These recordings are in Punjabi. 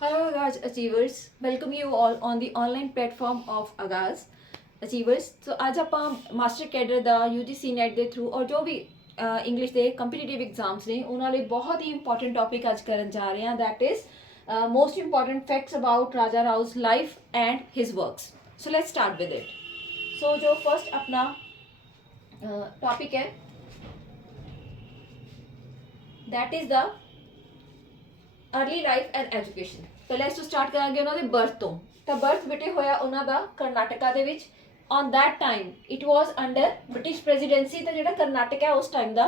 Hello Agaz Achievers, welcome you all on the online platform of Agaz Achievers। So आज ਆਪਾਂ ਮਾਸਟਰ ਕੈਡਰ ਦਾ UGC ਨੈਟ ਦੇ ਥਰੂ ਔਰ ਜੋ ਵੀ ਇੰਗਲਿਸ਼ ਦੇ ਕੰਪੀਟੀਟਿਵ ਐਗਜ਼ਾਮਸ ਨੇ ਉਹਨਾਂ ਲਈ ਬਹੁਤ ਹੀ ਇੰਪੋਰਟੈਂਟ ਟੌਪਿਕ ਅੱਜ ਕਰਨ ਜਾ ਰਹੇ ਹਾਂ, that is most important facts about Raja Rao's life and his works. So let's start with it. So ਜੋ ਫਸਟ ਆਪਣਾ ਟੌਪਿਕ ਹੈ that is the early life and education. पहले इस स्टार्ट करांगे उन्होंने बर्थ तो बर्थ बेटे होया उन्होंने कर्नाटका दे विच। On that time it was under British presidency. तो जो कर्नाटक है उस टाइम का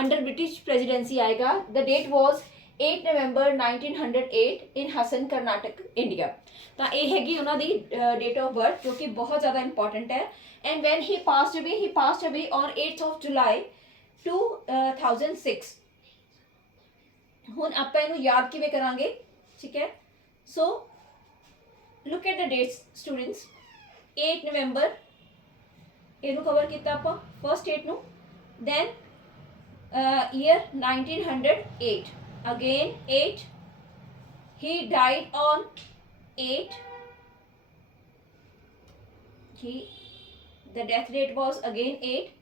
अंडर ब्रिटिश प्रेजिडेंसी आएगा। The date was 8 November 1908 in Hassan Karnataka India. तो ये हैगी उन्होंने डेट ऑफ बर्थ जो कि बहुत ज़्यादा इंपॉर्टेंट है। And when he passed away on 8th of July 2006। ਹੁਣ ਆਪਾਂ ਇਹਨੂੰ ਯਾਦ ਕਿਵੇਂ ਕਰਾਂਗੇ, ਠੀਕ ਹੈ। So look at the dates students. 8 November ਇਹਨੂੰ ਕਵਰ ਕੀਤਾ ਆਪਾਂ ਫਸਟ ਡੇਟ ਨੂੰ। ਦੈਨ ਈਅਰ 1908 ਅਗੇਨ 8 ਹੀ died on 8 he the death date was again 8।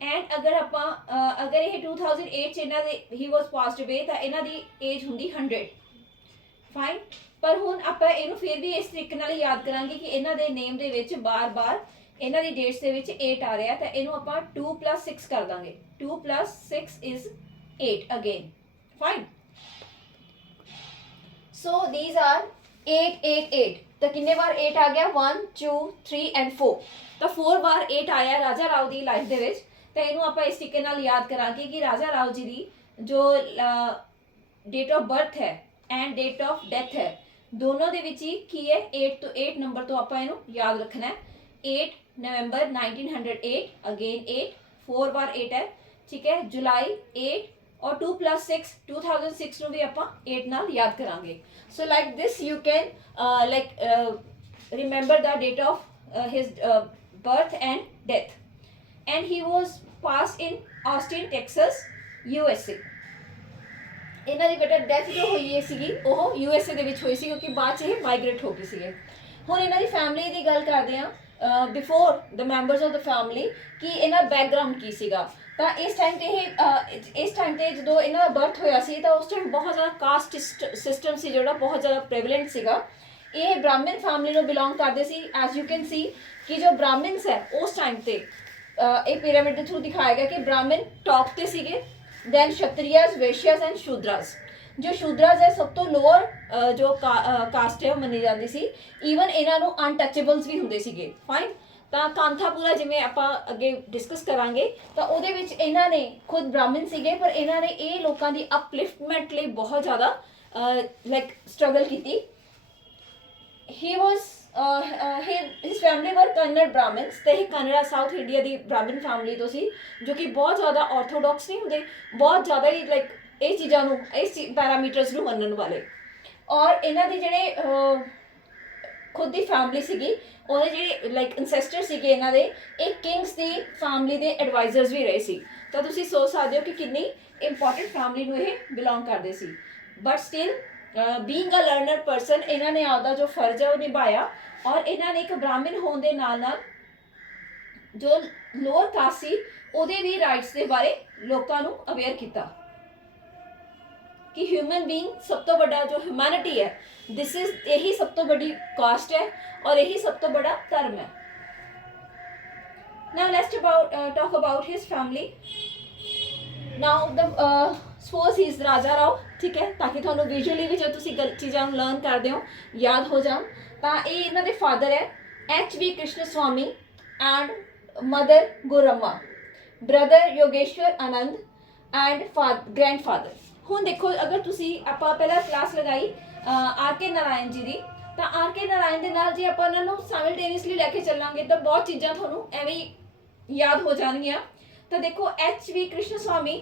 And अगर आप अगर ये 2008 इन्हों ही वॉज पासड अवे तो इन्हों की एज होंगी 100। फाइन, पर हुण आपां इहनूं फिर भी इस तरीके नाल याद करांगे कि इन्हों के नेम दे विच बार बार इन्हों की डेट्स दे विच 8 आ रहा। तो इहनूं आपां 2 + 6 कर देंगे। 2 + 6 is 8 again. Fine, so these are 8 8 8। तो कितने बार 8 आ गया? 1 2 3 एंड 4। तो 4 बार 8 आया राजा राव की लाइफ दे विच। तो इनू आप इस तरीके नाल याद करांगे कि राजा राव जी की जो डेट ऑफ बर्थ है एंड डेट ऑफ डेथ है दोनों दे विच ही की है 8 तो 8 नंबर तो आप इनू याद रखना है। 8 नवंबर 1908 अगेन 8 4 बार 8 है, ठीक है। जुलाई 8 और 2 + 6 2006 ਨੂੰ भी आप 8 नाल याद करांगे। So like this you can remember the date of his birth and death. And he was pass in Austin Texas USA। इन्हों की बेटा डेथ जो हुई सी वो USA ਦੇ ਵਿੱਚ ਹੋਈ ਸੀ क्योंकि बाद ये माइग्रेट हो गए थे। ਹੁਣ ਇਹਨਾਂ ਦੀ फैमिली की गल करते हैं before the members of the family कि इन्हों बैकग्राउंड की सीगा। तो इस टाइम ते जो इन्हों बर्थ होया सी तो उस टाइम बहुत ज़्यादा कास्ट सिस्टम से जोड़ा बहुत ज़्यादा प्रेवलेंट सीगा। ये ब्राह्मण फैमिली में बिलोंग करते सी। एज यू कैन सी कि जो ब्राह्मण्स है उस टाइम ते एक पिरामिड के थ्रू दिखाया गया कि ब्राह्मण टॉप ते सीगे, दैन क्षत्रियस वैश्यस एंड शूद्रास। जो शूद्रास है सब तो लोअर जो कास्ट है वो मनी जाती सी। ईवन इन्हों अनटचेबल्स भी होंगे सीगे। फाइन, तो कांथापुरा जिमें आप अगे डिस्कस करांगे तो वो इन्होंने खुद ब्राह्मण सीगे पर इन्होंने ये लोगों की अपलिफ्टमेंट लिए बहुत ज़्यादा लाइक स्ट्रगल की। He was his family were Kannada Brahmins. तो यह कन्नड़ा साउथ इंडिया की ब्राह्मण फैमिली तो सी जो कि बहुत ज़्यादा ऑर्थोडॉक्स नहीं होंगे, बहुत ज़्यादा ही लाइक ये चीज़ों इस पैरामीटर्स को मनन वाले। और इन्हों के जोड़े खुद की फैमिली सी और जो लाइक इंसैस्टर से इन्हों के एक किंग्स की फैमिली के एडवाइजर्स भी रहे सी। तो तुम सोच सकते हो कि कितनी इंपॉर्टेंट फैमिली को ये बिलोंग करते सी। But still being a learner person इन्होंने आपका जो फर्ज है वो निभाया। और इन्होंने एक ब्राह्मण होने के नाल जो लोअर कास्ट सी उहदे भी राइट्स के बारे लोगों को अवेयर किया कि ह्यूमन बीइंग सब तो बड़ा जो ह्यूमैनिटी है दिस इज यही सब तो बड़ी कास्ट है और यही सब तो बड़ा धर्म है। Now let's talk about his family. Now the suppose he is Raja Rao, ठीक है, ताकि थोड़ा विजुअली भी जो तुम चीज़ों लर्न करते हो याद हो जान। तो ये इन्होंने फादर है HV Krishna Swami and mother Guramma, brother Yogeshwar Anand and grand father. हुण देखो अगर तुम आप पहला क्लास लगाई RK नारायण जी की तो RK नारायण के नाल जे आपां उन्हां नूं साइमल्टेनियसली लैके चलांगे तो बहुत चीज़ां तुहानूं एवें याद हो जाणगियां। तो देखो HV कृष्ण स्वामी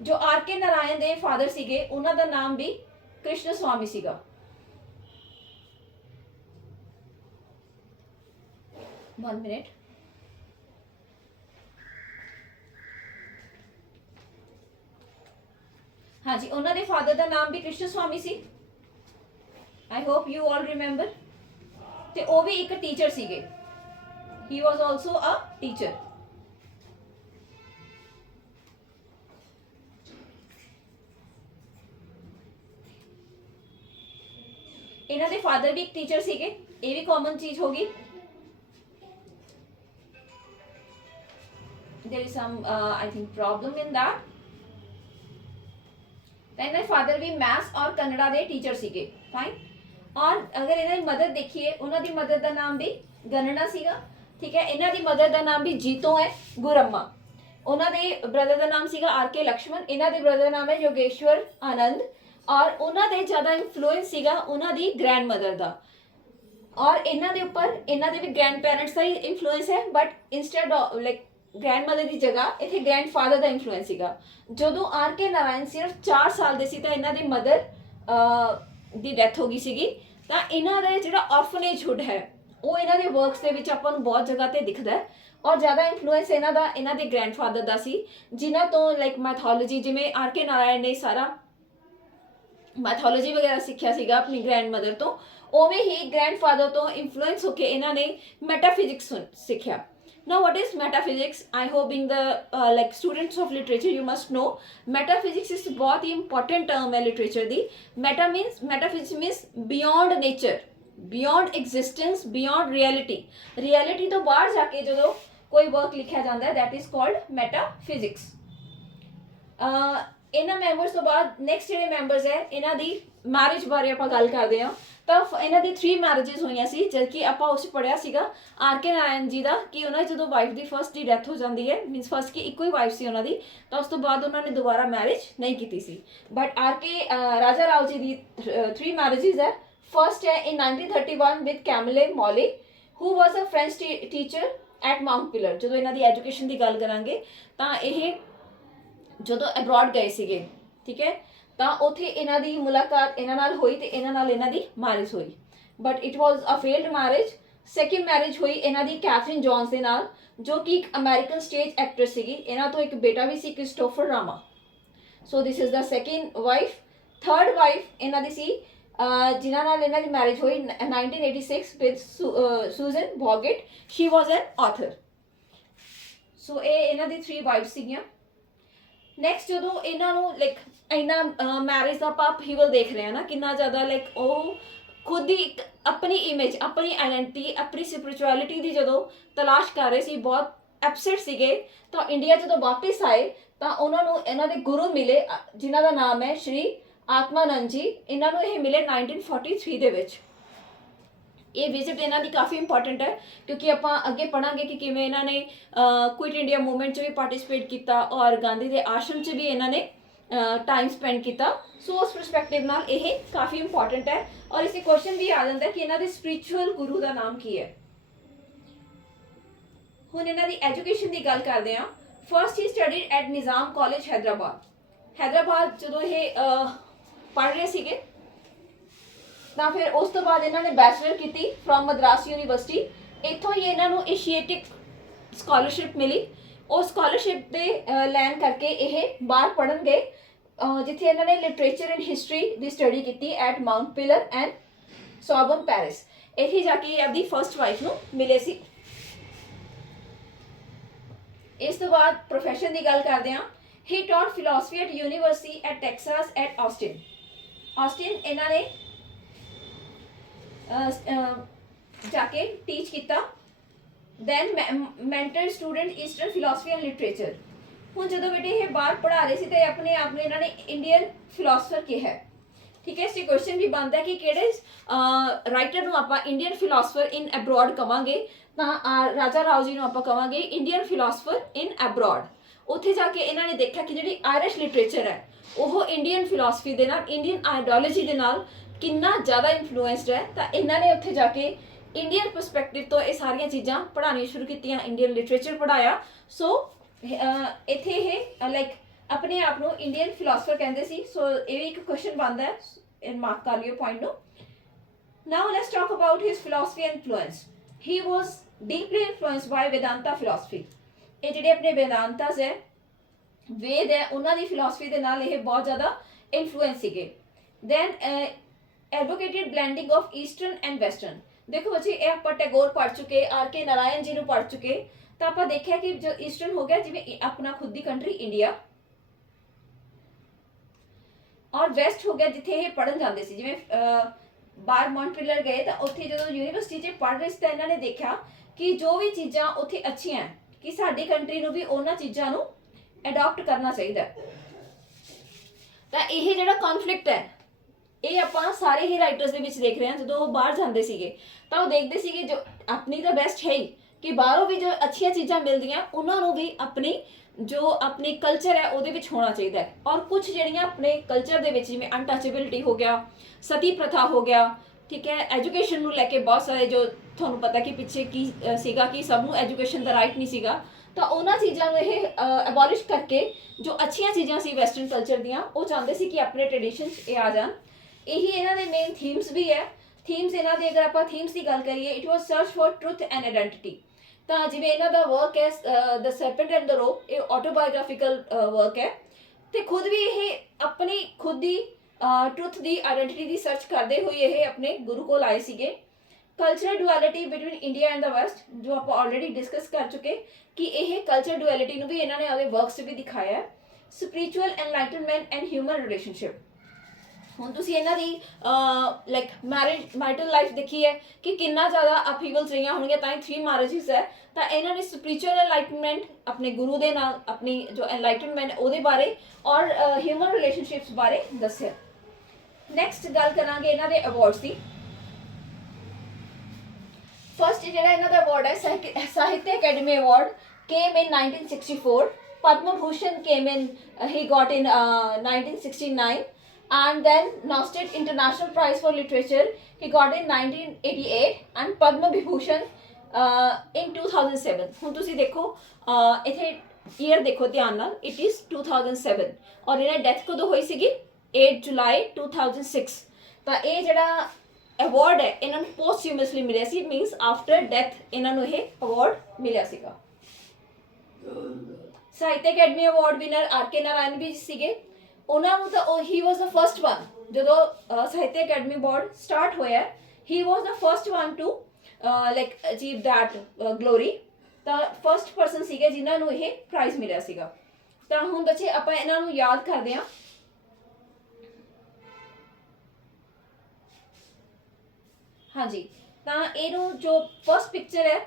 जो RK नारायण के फादर सीगे उन्हां दा नाम भी कृष्ण स्वामी सीगा। One minute. हाँ जी, उन्होंने फादर का नाम भी कृष्ण स्वामी सी I hope you all remember. ਤੇ ਉਹ ਵੀ ਇੱਕ ਟੀਚਰ ਸੀਗੇ, ਹੀ ਵਾਸ ਆਲਸੋ ਅ ਟੀਚਰ। ਇਹਨਾਂ ਦੇ ਫਾਦਰ ਵੀ ਇੱਕ ਟੀਚਰ ਸੀਗੇ, ਇਹ ਵੀ ਕਾਮਨ ਚੀਜ਼ ਹੋਗੀ। there is some I think problem in that। ਤਾਂ ਇਹਨਾਂ ਦੇ ਫਾਦਰ ਵੀ ਮੈਥਸ ਔਰ ਕನ್ನੜਾ ਦੇ ਟੀਚਰ ਸੀਗੇ, ਫਾਈਨ। ਔਰ ਅਗਰ ਇਹਨਾਂ ਦੀ ਮਦਰ ਦੇਖੀਏ, ਉਹਨਾਂ ਦੀ ਮਦਰ ਦਾ ਨਾਮ ਵੀ ਗਣਨਾ ਸੀਗਾ, ਠੀਕ ਹੈ। ਇਹਨਾਂ ਦੀ ਮਦਰ ਦਾ ਨਾਮ ਵੀ ਜੀਤੋ ਹੈ ਗੁਰੰਮਾ। ਉਹਨਾਂ ਦੇ ਬ੍ਰਦਰ ਦਾ ਨਾਮ ਸੀਗਾ ਆਰ ਕੇ ਲਕਸ਼ਮਣ। ਇਹਨਾਂ ਦੇ ਬ੍ਰਦਰ ਦਾ ਨਾਮ ਹੈ ਯੋਗੇਸ਼ਵਰ ਆਨੰਦ। ਔਰ ਉਹਨਾਂ ਦੇ ਜ਼ਿਆਦਾ ਇਨਫਲੂਐਂਸ ਸੀਗਾ ਉਹਨਾਂ ਦੀ ਗ੍ਰੈਂਡ ਮਦਰ ਦਾ। ਔਰ ਇਹਨਾਂ ਦੇ ਉੱਪਰ ਇਹਨਾਂ ਦੇ ਵੀ ਗ੍ਰੈਂਡ ਪੈਰੈਂਟਸ ਦਾ ਹੀ ਇਨਫਲੂਐਂਸ ਹੈ, but instead like grand mother ਦੀ ਜਗ੍ਹਾ ਇੱਥੇ ਗ੍ਰੈਂਡ ਫਾਦਰ ਦਾ ਇਨਫਲੂਐਂਸ ਸੀਗਾ। ਜਦੋਂ ਆਰ ਕੇ ਨਾਰਾਇਣ ਸਿਰਫ 4 ਸਾਲ ਦੇ ਸੀ ਤਾਂ ਇਹਨਾਂ ਦੀ ਮਦਰ ਦੀ ਡੈਥ ਹੋ ਗਈ ਸੀਗੀ। ਤਾਂ ਇਹਨਾਂ ਦਾ ਜਿਹੜਾ ਆਰਫਨੇਜਹੁੱਡ ਹੈ ਉਹ ਇਹਨਾਂ ਦੇ ਵਰਕਸ ਦੇ ਵਿੱਚ ਆਪਾਂ ਨੂੰ ਬਹੁਤ ਜਗ੍ਹਾ ਤੇ ਦਿਖਦਾ ਹੈ। ਔਰ ਜ਼ਿਆਦਾ ਇਨਫਲੂਐਂਸ ਇਹਨਾਂ ਦੇ ਗ੍ਰੈਂਡਫਾਦਰ ਦਾ ਸੀ, ਜਿਨ੍ਹਾਂ ਤੋਂ ਲਾਈਕ ਮੈਥੋਲੋਜੀ, ਜਿਵੇਂ ਆਰ ਕੇ ਨਾਰਾਇਣ ਨੇ ਸਾਰਾ ਮੈਥੋਲੋਜੀ ਵਗੈਰਾ ਸਿੱਖਿਆ ਸੀਗਾ ਆਪਣੀ ਗ੍ਰੈਂਡ ਮਦਰ ਤੋਂ, ਉਵੇਂ ਹੀ ਗ੍ਰੈਂਡਫਾਦਰ ਤੋਂ ਇਨਫਲੂਐਂਸ ਹੋ ਕੇ ਇਹਨਾਂ ਨੇ ਮੈਟਾਫਿਜ਼ਿਕਸ ਸਿੱਖਿਆ। Now what is metaphysics? I hope being the like students of literature you must know metaphysics is बहुत ही important term है literature दी। metaphysics means beyond nature, beyond existence, beyond reality। reality तो बाहर जाके जो कोई वर्क लिखा जाता है that is called metaphysics। ਇਹਨਾਂ ਮੈਂਬਰਸ ਤੋਂ ਬਾਅਦ ਨੈਕਸਟ ਜਿਹੜੇ ਮੈਂਬਰਸ ਹੈ ਇਹਨਾਂ ਦੀ ਮੈਰਿਜ ਬਾਰੇ ਆਪਾਂ ਗੱਲ ਕਰਦੇ ਹਾਂ। ਤਾਂ ਇਹਨਾਂ ਦੀ 3 ਮੈਰਿਜਸ ਹੋਈਆਂ ਸੀ, ਜਦ ਕਿ ਆਪਾਂ ਉਸ ਪੜ੍ਹਿਆ ਸੀਗਾ ਆਰ ਕੇ ਨਾਰਾਇਣ ਜੀ ਦਾ ਕਿ ਉਹਨਾਂ ਦੀ ਜਦੋਂ ਵਾਈਫ ਦੀ ਫਸਟ ਦੀ ਡੈਥ ਹੋ ਜਾਂਦੀ ਹੈ, ਮੀਨਸ ਫਸਟ ਕਿ ਇੱਕੋ ਹੀ ਵਾਈਫ ਸੀ ਉਹਨਾਂ ਦੀ, ਤਾਂ ਉਸ ਤੋਂ ਬਾਅਦ ਉਹਨਾਂ ਨੇ ਦੁਬਾਰਾ ਮੈਰਿਜ ਨਹੀਂ ਕੀਤੀ ਸੀ। ਬਟ ਆਰ ਕੇ ਰਾਜਾ ਰਾਓ ਜੀ ਦੀ 3 ਮੈਰਿਜਸ ਹੈ। ਫਸਟ ਹੈ in 1931 with Camille Mouly who was a French teacher at Montpellier. ਜਦੋਂ ਇਹਨਾਂ ਦੀ ਐਜੂਕੇਸ਼ਨ ਦੀ ਗੱਲ ਕਰਾਂਗੇ ਤਾਂ ਇਹ ਜਦੋਂ ਅਬਰੋਡ ਗਏ ਸੀਗੇ, ਠੀਕ ਹੈ, ਤਾਂ ਉੱਥੇ ਇਹਨਾਂ ਦੀ ਮੁਲਾਕਾਤ ਇਹਨਾਂ ਨਾਲ ਹੋਈ ਤੇ ਇਹਨਾਂ ਨਾਲ ਇਹਨਾਂ ਦੀ ਮੈਰਿਜ ਹੋਈ, but it was a failed marriage. Second marriage ਹੋਈ ਇਹਨਾਂ ਦੀ ਕੈਥਰੀਨ ਜੌਨਸ ਦੇ ਨਾਲ, ਜੋ ਕਿ ਇੱਕ ਅਮਰੀਕਨ ਸਟੇਜ ਐਕਟਰਸ ਸੀਗੀ। ਇਹਨਾਂ ਤੋਂ ਇੱਕ ਬੇਟਾ ਵੀ ਸੀ Christopher Rama. So this is the second wife. Third wife ਇਹਨਾਂ ਦੀ ਸੀ ਜਿਨ੍ਹਾਂ ਨਾਲ ਇਹਨਾਂ ਦੀ ਮੈਰਿਜ ਹੋਈ 1986 ਵਿਦ ਸੂਜ਼ਨ ਬੋਗੇਟ। She was an author. So ਇਹ ਇਹਨਾਂ ਦੀ 3 ਵਾਈਫ ਸੀਗੀਆਂ। ਨੈਕਸਟ ਜਦੋਂ ਇਹਨਾਂ ਨੂੰ ਲਾਈਕ ਇੰਨਾ ਮੈਰਿਜ ਦਾ ਆਪਾਂ ਅਪਹੀਵਲ ਦੇਖ ਰਹੇ ਹਾਂ ਨਾ, ਕਿੰਨਾ ਜ਼ਿਆਦਾ ਲਾਈਕ ਉਹ ਖੁਦ ਹੀ ਇੱਕ ਆਪਣੀ ਇਮੇਜ, ਆਪਣੀ ਆਇਡੈਂਟੀਟੀ, ਆਪਣੀ ਸਪਿਰਿਚੁਅਲਿਟੀ ਦੀ ਜਦੋਂ ਤਲਾਸ਼ ਕਰ ਰਹੇ ਸੀ, ਬਹੁਤ ਐਪਸੈਟ ਸੀਗੇ। ਤਾਂ ਇੰਡੀਆ ਜਦੋਂ ਵਾਪਿਸ ਆਏ ਤਾਂ ਉਹਨਾਂ ਨੂੰ ਇਹਨਾਂ ਦੇ ਗੁਰੂ ਮਿਲੇ ਜਿਨ੍ਹਾਂ ਦਾ ਨਾਮ ਹੈ ਸ਼੍ਰੀ ਆਤਮਾਨੰਦ ਜੀ। ਇਹਨਾਂ ਨੂੰ ਇਹ ਮਿਲੇ 1943 ਦੇ ਵਿੱਚ। ਇਹ ਵਿਜ਼ਿਟ ਇਹਨਾਂ ਦੀ ਕਾਫੀ ਇੰਪੋਰਟੈਂਟ ਹੈ ਕਿਉਂਕਿ ਆਪਾਂ ਅੱਗੇ ਪੜ੍ਹਾਂਗੇ ਕਿ ਕਿਵੇਂ ਇਹਨਾਂ ਨੇ ਕੁਇਟ ਇੰਡੀਆ ਮੂਵਮੈਂਟ 'ਚ ਵੀ ਪਾਰਟਿਸਿਪੇਟ ਕੀਤਾ ਔਰ ਗਾਂਧੀ ਦੇ ਆਸ਼ਰਮ 'ਚ ਵੀ ਇਹਨਾਂ ਨੇ ਟਾਈਮ ਸਪੈਂਡ ਕੀਤਾ। ਸੋ ਉਸ ਪਰਸਪੈਕਟਿਵ ਨਾਲ ਇਹ ਕਾਫੀ ਇੰਪੋਰਟੈਂਟ ਹੈ। ਔਰ ਇਸੇ ਕੁਐਸਚਨ ਵੀ ਆ ਜਾਂਦਾ ਕਿ ਇਹਨਾਂ ਦੇ ਸਪਿਰਿਚੁਅਲ ਗੁਰੂ ਦਾ ਨਾਮ ਕੀ ਹੈ। ਹੁਣ ਇਹਨਾਂ ਦੀ ਐਜੂਕੇਸ਼ਨ ਦੀ ਗੱਲ ਕਰਦੇ ਹਾਂ। First he studied at Nizam college Hyderabad ਜਦੋਂ ਇਹ ਪੜ੍ਹ ਰਹੇ ਸੀਗੇ ਤਾਂ ਫਿਰ ਉਸ ਤੋਂ ਬਾਅਦ ਇਹਨਾਂ ਨੇ ਬੈਚਲਰ ਕੀਤੀ ਫਰੋਮ ਮਦਰਾਸ ਯੂਨੀਵਰਸਿਟੀ। ਇੱਥੋਂ ਹੀ ਇਹਨਾਂ ਨੂੰ ਏਸ਼ੀਏਟਿਕ ਸਕਾਲਰਸ਼ਿਪ ਮਿਲੀ। ਉਹ ਸਕਾਲਰਸ਼ਿਪ ਦੇ ਲੈਣ ਕਰਕੇ ਇਹ ਬਾਹਰ ਪੜ੍ਹਨ ਗਏ, ਜਿੱਥੇ ਇਹਨਾਂ ਨੇ ਲਿਟਰੇਚਰ ਐਂਡ ਹਿਸਟਰੀ ਦੀ ਸਟੱਡੀ ਕੀਤੀ at Montpellier and Sorbonne Paris. ਇੱਥੇ ਜਾ ਕੇ ਆਪਦੀ ਫਸਟ ਵਾਈਫ ਨੂੰ ਮਿਲੇ ਸੀ। ਇਸ ਤੋਂ ਬਾਅਦ ਪ੍ਰੋਫੈਸ਼ਨ ਦੀ ਗੱਲ ਕਰਦੇ ਹਾਂ। He taught philosophy at university at Texas at Austin. ਇਹਨਾਂ ਨੇ ਜਾ ਕੇ ਟੀਚ ਕੀਤਾ। Then mentor student eastern philosophy and literature. ਹੁਣ ਜਦੋਂ ਬੇਟੇ ਇਹ ਬਾਹਰ ਪੜ੍ਹਾ ਰਹੇ ਸੀ ਤੇ ਆਪਣੇ ਆਪ ਨੂੰ ਇਹਨਾਂ ਨੇ ਇੰਡੀਅਨ ਫਿਲੋਸਫਰ ਕਿਹਾ, ਠੀਕ ਹੈ। ਇਸ ਕੁਐਸਚਨ ਵੀ ਬਣਦਾ ਕਿ ਕਿਹੜੇ ਰਾਈਟਰ ਨੂੰ ਆਪਾਂ ਇੰਡੀਅਨ ਫਿਲੋਸਫਰ ਇਨ ਅਬਰੋਡ ਕਵਾਂਗੇ, ਤਾਂ ਰਾਜਾ ਰਾਓ ਜੀ ਨੂੰ ਆਪਾਂ ਕਵਾਂਗੇ ਇੰਡੀਅਨ ਫਿਲੋਸਫਰ ਇਨ ਅਬਰੋਡ। ਉੱਥੇ ਜਾ ਕੇ ਇਹਨਾਂ ਨੇ ਦੇਖਿਆ ਕਿ ਜਿਹੜੀ ਆਇਰਿਸ਼ ਲਿਟਰੇਚਰ ਹੈ ਉਹ ਇੰਡੀਅਨ ਫਿਲੋਸਫੀ ਦੇ ਨਾਲ, ਇੰਡੀਅਨ ਆਈਡੀਓਲੋਜੀ ਦੇ ਨਾਲ ਕਿੰਨਾ ਜ਼ਿਆਦਾ ਇਨਫਲੂਐਂਸਡ ਹੈ। ਤਾਂ ਇਹਨਾਂ ਨੇ ਉੱਥੇ ਜਾ ਕੇ ਇੰਡੀਅਨ ਪਰਸਪੈਕਟਿਵ ਤੋਂ ਇਹ ਸਾਰੀਆਂ ਚੀਜ਼ਾਂ ਪੜ੍ਹਾਉਣੀਆਂ ਸ਼ੁਰੂ ਕੀਤੀਆਂ, ਇੰਡੀਅਨ ਲਿਟਰੇਚਰ ਪੜ੍ਹਾਇਆ। ਸੋ ਇੱਥੇ ਇਹ ਲਾਈਕ ਆਪਣੇ ਆਪ ਨੂੰ ਇੰਡੀਅਨ ਫਿਲੋਸਫਰ ਕਹਿੰਦੇ ਸੀ। ਸੋ ਇਹ ਵੀ ਇੱਕ ਕੁਐਸਚਨ ਬਣਦਾ ਹੈ, ਮਾਰਕ ਕਰ ਲਿਓ ਪੁਆਇੰਟ ਨੂੰ। Now let's talk about his philosophy and influence. He was deeply influenced by Vedanta philosophy. ਇਹ ਜਿਹੜੇ ਆਪਣੇ ਵੇਦਾਂਤਾਸ ਹੈ, ਵੇਦ ਹੈ, ਉਹਨਾਂ ਦੀ ਫਿਲੋਸਫੀ ਦੇ ਨਾਲ ਇਹ ਬਹੁਤ ਜ਼ਿਆਦਾ ਇਨਫਲੂਐਂਸ ਸੀਗੇ। Then advocated blending of eastern and western. देखो बच्चे ये आप टैगोर पढ़ चुके, आर के नारायण जी पढ़ चुके, तो आप देखा कि जो ईस्टर्न हो गया जिवें अपना खुद की कंट्री इंडिया, और वैसट हो गया जिथे ये पढ़न जाते थे, जिवें बाहर मॉन्ट्रियल गए तो उत्थे जो यूनीवर्सिटी पढ़ रहे थे इन्होंने देखा कि जो भी चीज़ां उत्थे अच्छियां हैं कि साडी कंट्री नूं भी उन्हां चीज़ां नूं अडॉप्ट करना चाहिए। तो यह जिहड़ा कॉन्फ्लिक्ट है ये ਆਪਾਂ ਸਾਰੇ ਹੀ ਰਾਈਟਰਸ ਦੇ ਵਿੱਚ ਦੇਖ ਰਹੇ ਹਾਂ। ਜਦੋਂ ਉਹ ਬਾਹਰ ਜਾਂਦੇ ਸੀਗੇ ਤਾਂ ਉਹ ਦੇਖਦੇ ਸੀਗੇ ਜੋ ਆਪਣੀ ਤਾਂ ਬੈਸਟ ਹੈ ਹੀ ਕਿ ਬਾਹਰੋਂ ਵੀ ਜੋ ਅੱਛੀਆਂ ਚੀਜ਼ਾਂ ਮਿਲਦੀਆਂ ਉਹਨਾਂ ਨੂੰ ਵੀ ਆਪਣੀ ਜੋ ਆਪਣੀ ਕਲਚਰ ਹੈ ਉਹਦੇ ਵਿੱਚ ਹੋਣਾ ਚਾਹੀਦਾ ਹੈ। ਔਰ ਕੁਝ ਜਿਹੜੀਆਂ ਆਪਣੇ ਕਲਚਰ ਦੇ ਵਿੱਚ ਜਿਵੇਂ ਅਨਟੱਚੇਬਿਲਿਟੀ ਹੋ ਗਿਆ, ਸਤੀ ਪ੍ਰਥਾ ਹੋ ਗਿਆ, ਠੀਕ ਹੈ, ਐਜੂਕੇਸ਼ਨ ਨੂੰ ਲੈ ਕੇ ਬਹੁਤ ਸਾਰੇ ਜੋ ਤੁਹਾਨੂੰ ਪਤਾ ਕਿ ਪਿੱਛੇ ਕੀ ਸੀਗਾ ਕਿ ਸਭ ਨੂੰ ਐਜੂਕੇਸ਼ਨ ਦਾ ਰਾਈਟ ਨਹੀਂ ਸੀਗਾ, ਤਾਂ ਉਹਨਾਂ ਚੀਜ਼ਾਂ ਨੂੰ ਇਹ ਅਬੋਲਿਸ਼ ਕਰਕੇ ਜੋ ਅੱਛੀਆਂ ਚੀਜ਼ਾਂ ਸੀ ਵੈਸਟਰਨ ਕਲਚਰ ਦੀਆਂ ਉਹ ਚਾਹੁੰਦੇ ਸੀ ਕਿ ਆਪਣੇ ਟ੍ਰੈਡੀਸ਼ਨ 'ਚ ਇਹ ਆ ਜਾਣ। यही इन्होंने मेन थीम्स भी है। थीम्स इन्होंने अगर आप थीम्स की गल करिए, it was search for truth and identity. तो जिवें इन्हों का वर्क है the serpent and the rope, ये ऑटोबायोग्राफिकल वर्क है, तो खुद भी ये अपनी खुद की ट्रुथ की आइडेंटिटी की सर्च करते हुए ये अपने गुरु को आए थे। Cultural duality between India and the west जो आप ऑलरेडी डिस्कस कर चुके कि यह कल्चरल डुअलिटी भी इन्होंने अपने वर्क्स भी दिखाया है। Spiritual enlightenment and human relationship, ਹੁਣ ਤੁਸੀਂ ਇਹਨਾਂ ਦੀ ਲਾਈਕ ਮੈਰਿਟਲ ਲਾਈਫ ਦੇਖੀ ਹੈ ਕਿ ਕਿੰਨਾ ਜ਼ਿਆਦਾ ਅਪਹੀਵਲਸ ਰਹੀਆਂ ਹੋਣਗੀਆਂ, ਤਾਂ ਹੀ 3 ਮੈਰਿਜਸ ਹੈ। ਤਾਂ ਇਹਨਾਂ ਨੇ ਸਪਿਰਿਚੁਅਲ ਐਨਲਾਈਟਨਮੈਂਟ ਆਪਣੇ ਗੁਰੂ ਦੇ ਨਾਲ ਆਪਣੀ ਜੋ ਐਨਲਾਈਟਨਮੈਂਟ ਉਹਦੇ ਬਾਰੇ ਔਰ ਹਿਊਮਨ ਰਿਲੇਸ਼ਨਸ਼ਿਪਸ ਬਾਰੇ ਦੱਸਿਆ। ਨੈਕਸਟ ਗੱਲ ਕਰਾਂਗੇ ਇਹਨਾਂ ਦੇ ਅਵਾਰਡਸ ਦੀ। ਫਸਟ ਜਿਹੜਾ ਇਹਨਾਂ ਦਾ ਅਵਾਰਡ ਹੈ ਸਾਹਿਤਯ academy award came in 1964, Padma Bhushan came in he got in 1969, and then Nostit International Prize for Literature he got in 1988 and Padma Vibhushan in 2007। ਹੁਣ ਤੁਸੀਂ ਦੇਖੋ ਇੱਥੇ ਈਅਰ ਦੇਖੋ ਧਿਆਨ ਨਾਲ, ਇਟ ਇਜ਼ 2007 ਔਰ ਇਹਨਾਂ ਡੈਥ ਕਦੋਂ ਹੋਈ ਸੀਗੀ 8 ਜੁਲਾਈ 2006। ਤਾਂ ਇਹ ਜਿਹੜਾ ਅਵਾਰਡ ਹੈ ਇਹਨਾਂ ਨੂੰ ਪੋਸਟਿਊਮਸਲੀ ਮਿਲਿਆ ਸੀ, ਮੀਨਸ ਆਫਟਰ ਡੈਥ ਇਹਨਾਂ ਨੂੰ ਇਹ ਅਵਾਰਡ ਮਿਲਿਆ ਸੀਗਾ। Sahitya academy award winner R K Narayan ਵੀ ਸੀਗੇ। ਉਹਨਾਂ ਨੂੰ ਤਾਂ ਹੀ ਵਾਸ ਦ ਫਸਟ ਵਨ, ਜਦੋਂ ਸਾਹਿਤਯ ਅਕੈਡਮੀ ਅਵਾਰਡ ਸਟਾਰਟ ਹੋਇਆ he was the first one to like achieve that glory. ਤਾਂ ਫਸਟ ਪਰਸਨ ਸੀਗੇ ਜਿਨ੍ਹਾਂ ਨੂੰ ਇਹ ਪ੍ਰਾਈਜ਼ ਮਿਲਿਆ ਸੀਗਾ। ਤਾਂ ਹੁਣ ਬੱਚੇ ਆਪਾਂ ਇਹਨਾਂ ਨੂੰ ਯਾਦ ਕਰਦੇ ਹਾਂ। ਹਾਂਜੀ, ਤਾਂ ਇਹਨੂੰ ਜੋ ਫਸਟ ਪਿਕਚਰ ਹੈ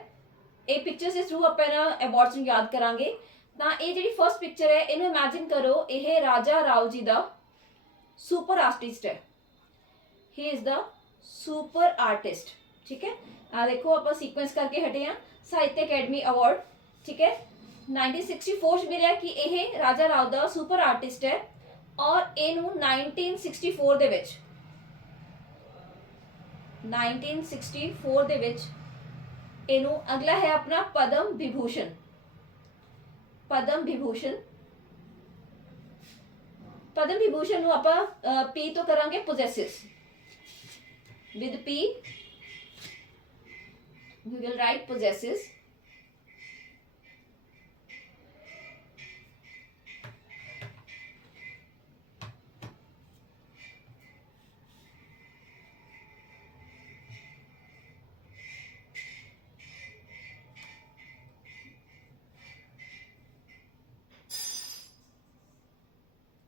ਇਹ ਪਿਕਚਰ ਦੇ ਥਰੂ ਆਪਾਂ ਇਹਨਾਂ ਅਵਾਰਡਸ ਨੂੰ ਯਾਦ ਕਰਾਂਗੇ। ਤਾਂ ਇਹ ਜਿਹੜੀ ਫਸਟ ਪਿਕਚਰ ਹੈ ਇਹਨੂੰ ਇਮੈਜਿਨ ਕਰੋ, ਇਹ ਰਾਜਾ ਰਾਓ ਜੀ ਦਾ ਸੁਪਰ ਆਰਟਿਸਟ ਹੈ। ਹੀ ਇਜ਼ ਦਾ ਸੁਪਰ ਆਰਟਿਸਟ, ਠੀਕ ਹੈ। ਆ ਦੇਖੋ ਆਪਾਂ ਸੀਕੁਐਂਸ ਕਰਕੇ ਹਟੇ ਆ ਸਾਹਿਤਯ ਅਕੈਡਮੀ ਅਵਾਰਡ, ਠੀਕ ਹੈ। 1964 ਚ ਮਿਲਿਆ ਕਿ ਇਹ ਰਾਜਾ ਰਾਓ ਦਾ ਸੁਪਰ ਆਰਟਿਸਟ ਹੈ ਔਰ ਇਹਨੂੰ 1964 ਦੇ ਵਿੱਚ 1964 ਦੇ ਵਿੱਚ ਇਹਨੂੰ ਅਗਲਾ ਹੈ ਆਪਣਾ ਪਦਮ ਵਿਭੂਸ਼ਣ। ਪਦਮ ਵਿਭੂਸ਼ਣ, ਪਦਮ ਵਿਭੂਸ਼ਣ ਨੂੰ ਆਪਾਂ ਪੀ ਤੋਂ ਕਰਾਂਗੇ possesses, with P we will write possesses।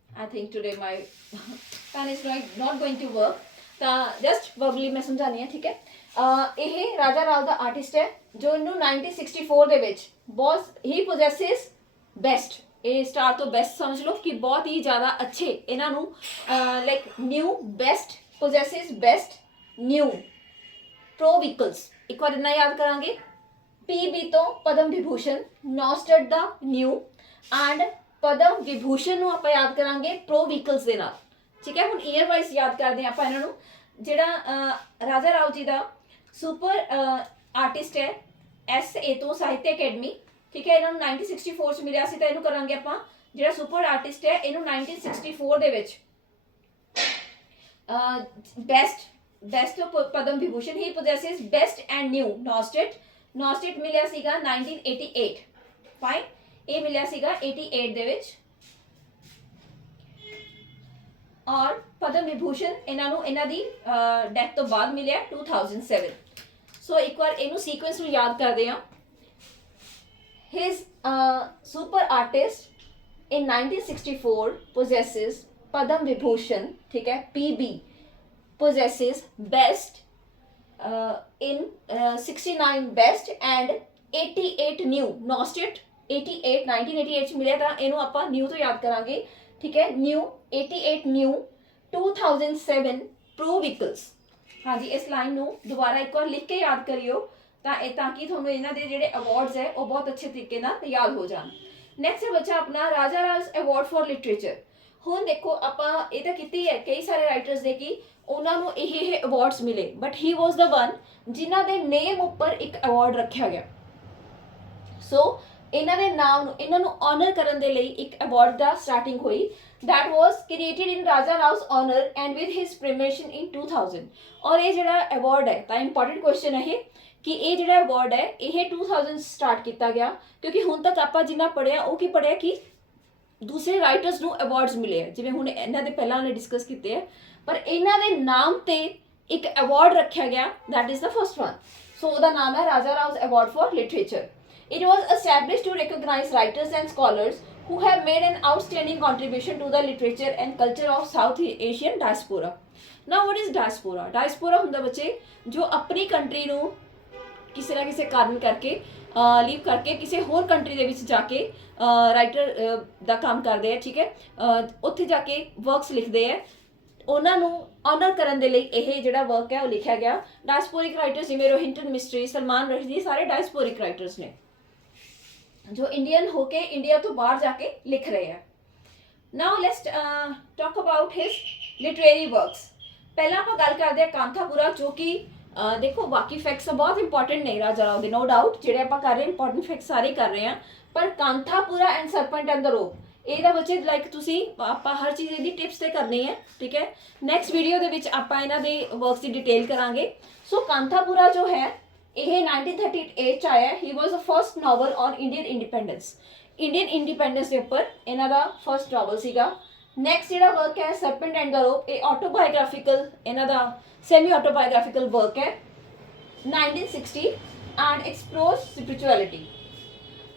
I think today my pen is not going to work। ਤਾਂ ਜਸਟ ਵਰਬਲੀ ਮੈਂ ਸਮਝਾਣੀ ਹੈ, ਠੀਕ ਹੈ। ਇਹ ਰਾਜਾ ਰਾਓ ਦਾ ਆਰਟਿਸਟ ਹੈ ਜੋ ਇਹਨੂੰ 1964 ਦੇ ਵਿੱਚ ਬਹੁਤ ਹੀ ਪੋਜੈਸਿਸ ਬੈਸਟ, ਇਹ ਸਟਾਰ ਤੋਂ ਬੈਸਟ ਸਮਝ ਲਓ ਕਿ ਬਹੁਤ ਹੀ ਜ਼ਿਆਦਾ ਅੱਛੇ ਇਹਨਾਂ ਨੂੰ like new best possesses best new pro vehicles. ਇੱਕ ਵਾਰ ਇਹਨਾਂ ਯਾਦ ਕਰਾਂਗੇ, ਪੀਬੀ ਤੋਂ ਪਦਮ ਵਿਭੂਸ਼ਣ, ਨੌਸਟਡ ਦਾ ਨਿਊ ਐਂਡ ਪਦਮ ਵਿਭੂਸ਼ਣ ਨੂੰ ਆਪਾਂ ਯਾਦ ਕਰਾਂਗੇ ਪ੍ਰੋ ਵਹੀਕਲਸ ਦੇ ਨਾਲ, ਠੀਕ ਹੈ। ਹੁਣ ਈਅਰ ਵਾਈਜ਼ ਯਾਦ ਕਰਦੇ ਆਪਾਂ ਇਹਨਾਂ ਨੂੰ। ਜਿਹੜਾ ਰਾਜਾ ਰਾਓ ਜੀ ਦਾ ਸੁਪਰ ਆਰਟਿਸਟ ਹੈ SA ਤੋਂ ਸਾਹਿਤਯ ਅਕੈਡਮੀ, ਠੀਕ ਹੈ। ਇਹਨਾਂ ਨੂੰ 1964 ਚ ਮਿਲਿਆ ਸੀ, ਤਾਂ ਇਹਨੂੰ ਕਰਾਂਗੇ ਆਪਾਂ ਜਿਹੜਾ ਸੁਪਰ ਆਰਟਿਸਟ ਹੈ ਇਹਨੂੰ 1964 ਦੇ ਵਿੱਚ best Padma Vibhushan he possesses best and new ਨੌਸਟਿਟ ਮਿਲਿਆ ਸੀਗਾ 1988, ਫਾਈਨ। ਇਹ ਮਿਲਿਆ ਸੀਗਾ 88 ਦੇ ਵਿੱਚ। ਔਰ ਪਦਮ ਵਿਭੂਸ਼ਣ ਇਹਨਾਂ ਨੂੰ ਇਹਨਾਂ ਦੀ ਡੈਥ ਤੋਂ ਬਾਅਦ ਮਿਲਿਆ 2007। ਸੋ ਇੱਕ ਵਾਰ ਇਹਨੂੰ ਸੀਕੁਐਂਸ ਨੂੰ ਯਾਦ ਕਰਦੇ ਹਾਂ। ਹਿਸ super artist in 1964 possesses Padam Vibhushan, ठीक है, PB possesses best in 69 best and 88 new nostit 88 1988 ਚ ਮਿਲਿਆ, ਤਾਂ ਇਹਨੂੰ ਆਪਾਂ ਨਿਊ ਤੋਂ ਯਾਦ ਕਰਾਂਗੇ, ਠੀਕ ਹੈ। New 88 new 2007 pro vehicles. ਹਾਂਜੀ, ਇਸ ਲਾਈਨ ਨੂੰ ਦੁਬਾਰਾ ਇੱਕ ਵਾਰ ਲਿਖ ਕੇ ਯਾਦ ਕਰਿਓ ਤਾਂ ਕਿ ਤੁਹਾਨੂੰ ਇਹਨਾਂ ਦੇ ਜਿਹੜੇ ਅਵਾਰਡਸ ਹੈ ਉਹ ਬਹੁਤ ਅੱਛੇ ਤਰੀਕੇ ਨਾਲ ਯਾਦ ਹੋ ਜਾਣ। ਨੈਕਸਟ ਹੈ ਬੱਚਾ ਆਪਣਾ ਰਾਜਾ ਰਾਜ ਅਵਾਰਡ ਫॉर ਲਿਟਰੇਚਰ। ਹੁਣ ਦੇਖੋ ਆਪਾਂ ਇਹ ਤਾਂ ਕੀਤੀ ਹੈ ਕਈ ਸਾਰੇ ਰਾਈਟਰਸ ਦੇ ਕਿ ਉਹਨਾਂ ਨੂੰ ਇਹ ਅਵਾਰਡਸ ਮਿਲੇ, but he was the one ਜਿਨ੍ਹਾਂ ਦੇ ਨੇਮ ਉੱਪਰ ਇੱਕ ਅਵਾਰਡ ਰੱਖਿਆ ਗਿਆ। ਸੋ ਇਹਨਾਂ ਦੇ ਨਾਮ ਨੂੰ ਇਹਨਾਂ ਨੂੰ ਆਨਰ ਕਰਨ ਦੇ ਲਈ ਇੱਕ ਅਵਾਰਡ ਦਾ ਸਟਾਰਟਿੰਗ ਹੋਈ। that was created in Raja Rao's honor and with his premiation in 2000। और ये ਜਿਹੜਾ award है ਤਾਂ important question है कि ਇਹ ਜਿਹੜਾ award है ਇਹ 2000 start ਕੀਤਾ ਗਿਆ, ਕਿਉਂਕਿ ਹੁਣ ਤੱਕ ਆਪਾਂ ਜਿੰਨਾ ਪੜਿਆ ਉਹ ਕੀ ਪੜਿਆ ਕਿ ਦੂਸਰੇ ਰਾਈਟਰਸ ਨੂੰ ਅਵਾਰਡਸ ਮਿਲੇ ਆ, ਜਿਵੇਂ ਹੁਣ ਇਹਨਾਂ ਦੇ ਪਹਿਲਾਂ ਨੇ ਡਿਸਕਸ ਕੀਤੇ ਆ, ਪਰ ਇਹਨਾਂ ਦੇ ਨਾਮ ਤੇ ਇੱਕ ਅਵਾਰਡ ਰੱਖਿਆ ਗਿਆ, that is the first one। ਸੋ ਉਹਦਾ ਨਾਮ ਹੈ Raja Rao's award for literature. It was established to recognize writers and scholars who have made an outstanding contribution to the literature and culture of South Asian diaspora। Now what is diaspora? Diaspora ਹੁੰਦਾ ਬੱਚੇ ਜੋ ਆਪਣੀ ਕੰਟਰੀ ਨੂੰ ਕਿਸੇ ਨਾ ਕਿਸੇ ਕਾਰਨ ਕਰਕੇ ਲੀਵ ਕਰਕੇ ਕਿਸੇ ਹੋਰ ਕੰਟਰੀ ਦੇ ਵਿੱਚ ਜਾ ਕੇ ਰਾਈਟਰ ਦਾ ਕੰਮ ਕਰਦੇ ਆ, ਠੀਕ ਹੈ, ਉੱਥੇ ਜਾ ਕੇ ਵਰਕਸ ਲਿਖਦੇ ਆ, ਉਹਨਾਂ ਨੂੰ ਆਨਰ ਕਰਨ ਦੇ ਲਈ ਇਹ ਜਿਹੜਾ ਵਰਕ ਹੈ ਉਹ ਲਿਖਿਆ ਗਿਆ। ਡਾਇਸਪੋਰਿਕ ਰਾਈਟਰਸ ਜਿਵੇਂ ਰੋਹਿੰਟਨ ਮਿਸਟਰੀ, ਸਲਮਾਨ ਰਸ਼ਦੀ, ਸਾਰੇ ਡਾਇਸਪੋਰਿਕ ਰਾਈਟਰਸ ਨੇ ਜੋ ਇੰਡੀਅਨ ਹੋ ਕੇ ਇੰਡੀਆ ਤੋਂ ਬਾਹਰ ਜਾ ਕੇ ਲਿਖ ਰਹੇ ਆ। ਨਾਓ let's talk about his literary works. ਪਹਿਲਾਂ ਆਪਾਂ ਗੱਲ ਕਰਦੇ ਹਾਂ ਕਾਂਥਾਪੁਰਾ, ਜੋ ਕਿ ਦੇਖੋ ਬਾਕੀ ਫੈਕਟਸ ਬਹੁਤ ਇੰਪੋਰਟੈਂਟ ਨੇ ਰਾਜਾ ਰਾਓ ਦੇ, ਨੋ ਡਾਊਟ ਜਿਹੜੇ ਆਪਾਂ ਕਰ ਰਹੇ ਇੰਪੋਰਟੈਂਟ ਫੈਕਟਸ ਸਾਰੇ ਕਰ ਰਹੇ ਹਾਂ, ਪਰ ਕਾਂਥਾਪੁਰਾ ਐਂਡ ਸਰਪੈਂਟ ਐਂਡ ਦ ਰੋਪ ਇਹਦਾ ਬੱਚੇ ਲਾਈਕ ਤੁਸੀਂ ਆਪਾਂ ਹਰ ਚੀਜ਼ ਇਹਦੀ ਟਿਪਸ ਤੇ ਕਰਨੀ ਹੈ, ਠੀਕ ਹੈ। ਨੈਕਸਟ ਵੀਡੀਓ ਦੇ ਵਿੱਚ ਆਪਾਂ ਇਹਨਾਂ ਦੇ ਵਰਕਸ ਦੀ ਡਿਟੇਲ ਕਰਾਂਗੇ। ਸੋ ਕਾਂਥਾਪੁਰਾ ਜੋ ਹੈ ਇਹ 1938 ਚ ਆਇਆ। He was the first novel on Indian independence, Indian independence ਦੇ ਉੱਪਰ ਇਹਨਾਂ ਦਾ ਫਰਸਟ ਨਾਵਲ ਸੀਗਾ। ਨੈਕਸਟ ਜਿਹੜਾ ਵਰਕ ਹੈ ਸਰਪੈਂਟ ਐਂਡ ਦ ਰੋਪ, ਇਹ ਆਟੋਬਾਇਓਗ੍ਰਾਫਿਕਲ ਇਹਨਾਂ ਦਾ ਸੈਮੀ ਆਟੋਬਾਇਓਗ੍ਰਾਫਿਕਲ ਵਰਕ ਹੈ 1960 and explores spirituality.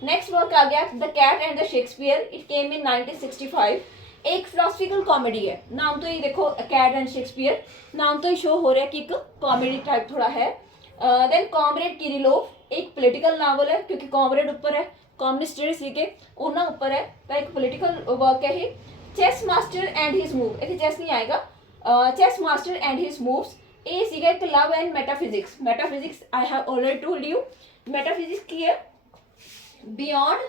Next work आ गया the cat and the Shakespeare, it came in 1965। एक फिलोसफिकल कॉमेडी है, नाम तो ही देखो कैट एंड शेक्सपियर, नाम तो ही शो हो रहा है कि एक कॉमेडी टाइप थोड़ा है। देन कॉमरेड किरिलोव एक पॉलिटिकल नावल है, क्योंकि कॉमरेड ऊपर है, कम्युनिस्ट ਜਿਹੜੇ ਸੀਗੇ ਉਹਨਾਂ ਉੱਪਰ ਹੈ, ਤਾਂ ਇੱਕ ਪੋਲੀਟੀਕਲ ਵਰਕ ਹੈ ਇਹ। Chess master and his move, ਇੱਥੇ ਚੈਸ ਨਹੀਂ ਆਏਗਾ, chess master and his moves ਇਹ ਸੀਗਾ ਇੱਕ love and metaphysics. Metaphysics I have already told you, metaphysics ਕੀ ਹੈ? Beyond